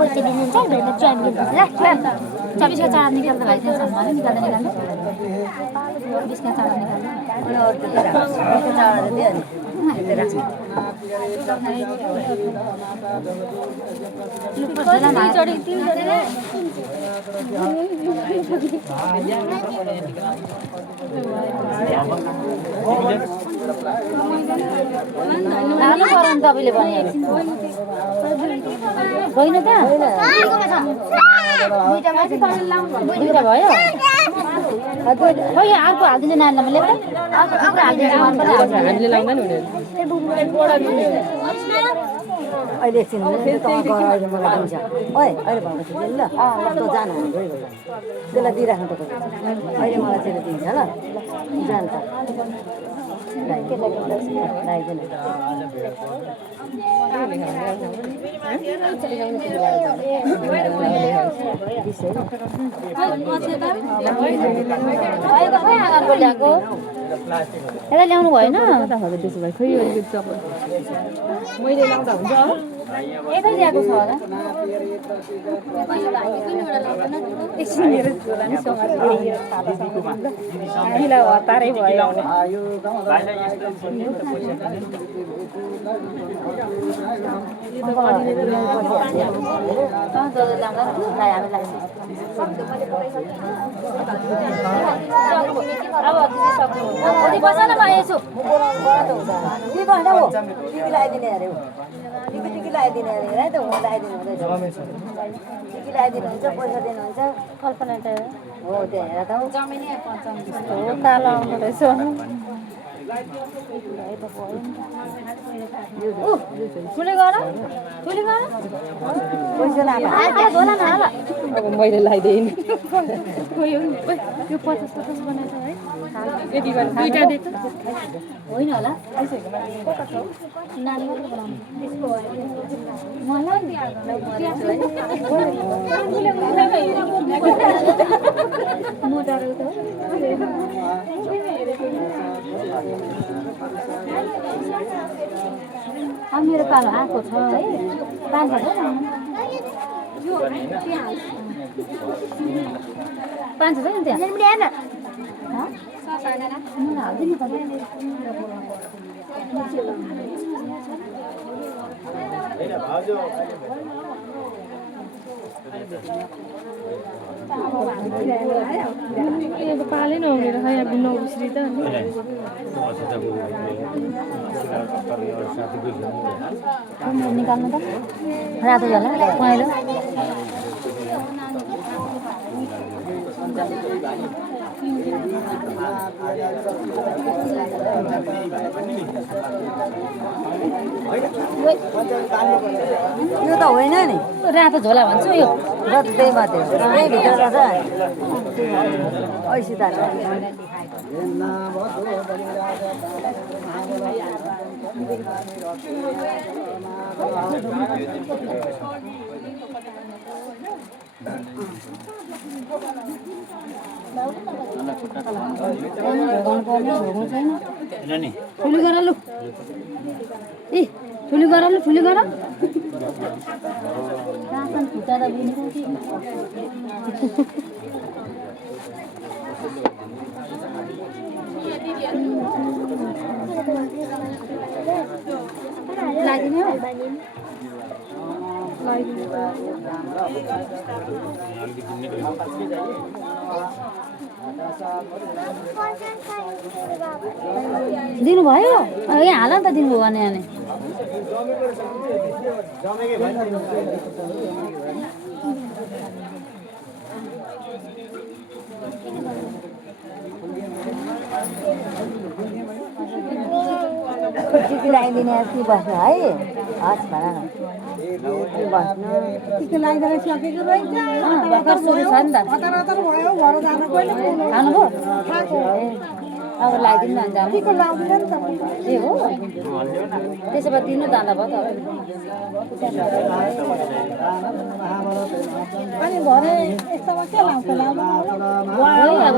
पैसा दिनुहुन्छ भनेर चाहिँ हामीले ल 24 का चाडा निकाल्दा भाइ चाहिँ सम्मान निकाल्दा 20 का चाडा निकाल्दा अनि अरु त चाडा दियो नानी गरम तपाईले भने होइन त दुईटा भयो खोइ अर्को हालिदिन्छ नानीलाई मैले अर्को हालिदिन्छ मन पनि हामीले लाउँदा नि अहिले एकछिन अहिले मलाई दिन्छ ओइ अहिले भएको थियो ल त जानु त्यसलाई दिइराख्नु तपाईँ अहिले मलाई चाहिँ दिन्छ ल जान त यता ल्याउनु भएन मैले लाउँदा हुन्छ यतै ल्याएको छ होला हामीलाई हतारै भयो लगाइदिने अरे टिकी लगाइदिने अरे है त लगाइदिनु हुँदैछ टिकी लगाइदिनु हुन्छ पैसा दिनुहुन्छ कल्पना त हो त्यो हेर त जमिनै कालो आउनु रहेछ ठुले गर अब मैले लगाइदिएँ यो 50-50 बनाएको है यति गरेर दुईटा दे त होइन होला नानी मेरो पालो आएको छ है 5,000 5,000 त्यहाँ पाले नहुने रह यहाँ नौश्री त निकाल्नु त रातो झोला पहेँलो यो त होइन नि रातो झोला भन्छ यो र त्यही मात्रै हो त्यही भित्र रहेछ ऐसी त ठुली गर लु ए ठुली गर रासन खुट्टा लाग्ने हो दिनुभयो यहाँ हाल नि त दिनुभयो भने यहाँ टिकी लगाइदिने कि बस्नु है हस् भन बस्नु टिकी लगाइदिएर सकेको रहेछ भर्खर सुरु छ नि त खानुभयो अब लगाइदिनु न जानु ए हो त्यसो भए दिनु जाँदा भयो त अनि भरे यस्तोमा के लाउँछ अब